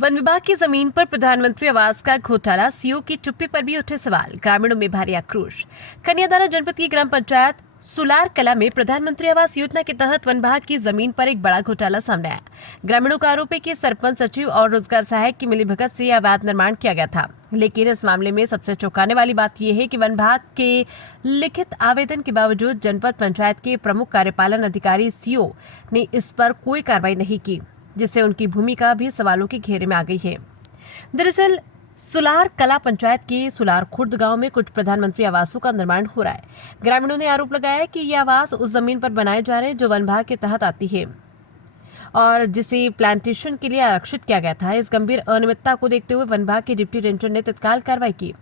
One विभाग की जमीन पर प्रधानमंत्री आवास का घोटाला, सीओ की चुप्पी पर भी उठे सवाल, ग्रामीणों में भारी आक्रोश। कन्यादाना जनपद की ग्राम पंचायत सुलार कला में प्रधानमंत्री आवास योजना के तहत वन विभाग की जमीन पर एक बड़ा घोटाला सामने आया। ग्रामीणों का आरोप है कि सरपंच, सचिव और रोजगार सहायक की मिलीभगत से अवैध निर्माण किया गया था। लेकिन इस मामले में सबसे चौंकाने वाली बात यह है कि वन विभाग के लिखित आवेदन के बावजूद जनपद पंचायत के प्रमुख कार्यपालन अधिकारी सीओ ने इस पर कोई कार्रवाई नहीं की, जिससे उनकी भूमिका भी सवालों के घेरे में आ गई है। दरअसल सुलार कला पंचायत के सुलार खुर्द गांव में कुछ प्रधानमंत्री आवासों का निर्माण हो रहा है। ग्रामीणों ने आरोप लगाया है कि ये आवास उस जमीन पर बनाए जा रहे हैं जो वन विभाग के तहत आती है और जिसे प्लांटेशन के लिए आरक्षित किया गया था। इस गंभीर अनियमितता को देखते हुए वन विभाग के डिप्टी रेंजर ने तत्काल कार्रवाई की।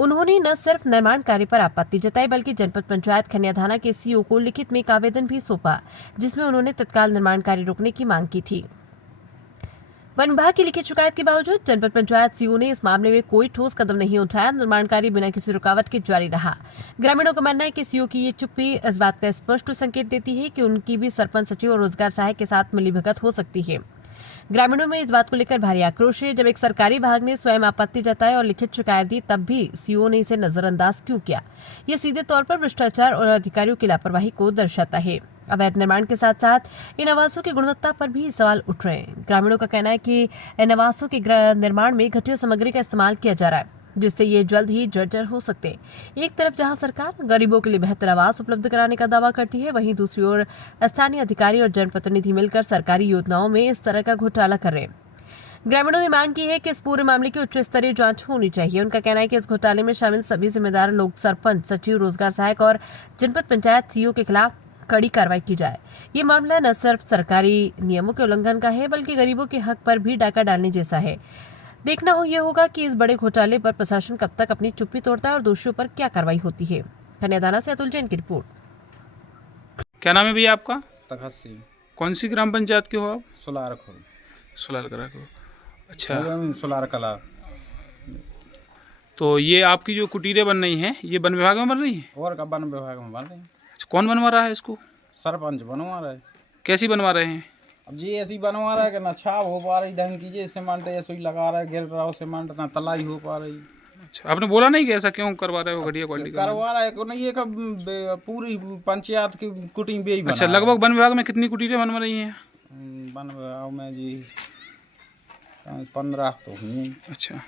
उन्होंने न सिर्फ निर्माण कार्य पर आपत्ति जताई, बल्कि जनपद पंचायत कन्यादाना के सीओ को लिखित में एक आवेदन भी सौंपा, जिसमें उन्होंने तत्काल निर्माण कार्य रोकने की मांग की थी। वन विभाग की लिखित शिकायत के बावजूद जनपद पंचायत सीओ ने इस मामले में कोई ठोस कदम नहीं उठाया। निर्माण कार्य बिना किसी रुकावट के जारी रहा। ग्रामीणों का मानना है कि सीओ की ये चुप्पी इस बात का स्पष्ट संकेत देती है कि उनकी भी सरपंच, सचिव और रोजगार सहायक के साथ मिलीभगत हो सकती है। ग्रामीणों में इस बात को लेकर भारी आक्रोश है। जब एक सरकारी विभाग ने स्वयं आपत्ति जताई और लिखित शिकायत दी, तब भी सीओ ने इसे नजरअंदाज क्यों किया? ये सीधे तौर पर भ्रष्टाचार और अधिकारियों की लापरवाही को दर्शाता है। अवैध निर्माण के साथ साथ इन आवासों की गुणवत्ता पर भी सवाल उठ रहे हैं। ग्रामीणों का कहना है कि इन आवासों के निर्माण में घटिया सामग्री का इस्तेमाल किया जा रहा है, जिससे ये जल्द ही जर्जर हो सकते हैं। एक तरफ जहां सरकार गरीबों के लिए बेहतर आवास उपलब्ध कराने का दावा करती है, वहीं दूसरी ओर स्थानीय अधिकारी और जनप्रतिनिधि मिलकर सरकारी योजनाओं में इस तरह का घोटाला कर रहे हैं। ग्रामीणों ने मांग की है कि इस पूरे मामले की उच्च स्तरीय जांच होनी चाहिए। उनका कहना है कि इस घोटाले में शामिल सभी जिम्मेदार लोग, सरपंच, सचिव, रोजगार सहायक और जनपद पंचायत सीओ के खिलाफ कड़ी कार्रवाई की जाए। ये मामला न सिर्फ सरकारी नियमों के उल्लंघन का है, बल्कि गरीबों के हक पर भी डाका डालने जैसा है। देखना हो यह होगा कि इस बड़े घोटाले पर प्रशासन कब तक अपनी चुप्पी तोड़ता है और दोषियों पर क्या कार्रवाई होती है। कन्यादाना से अतुल जैन की रिपोर्ट। क्या नाम है भैया आपका? तखत सिंह। कौन सी ग्राम पंचायत के हो आप? सुलार खुर्द। सुलार कला को। अच्छा, सुलार कला। तो ये आपकी जो कुटीरें बन रही हैं, ये वन विभाग में बन रही हैं? और का वन विभाग में बन रहे हैं। अच्छा, कौन बनवा रहा है इसको? सरपंच बनवा रहा है। कैसी बनवा रहे हैं? अब जी ऐसी बनवा रहा है कि ना छाप हो पा रही ढंग की, सीमेंट ऐसे ही लगा रहा है, गिर रहा हो सीमेंट, ना तलाई हो पा रही। अच्छा, आपने बोला नहीं कि ऐसा क्यों करवा रहे हो? घटिया क्वालिटी करवा रहा है को नहीं, ये पूरी पंचायत की कुटिंग भी। अच्छा, लगभग वन विभाग में कितनी कुटीरें बनवा रही हैं? वन विभाग में जी 15 तो हुई। अच्छा।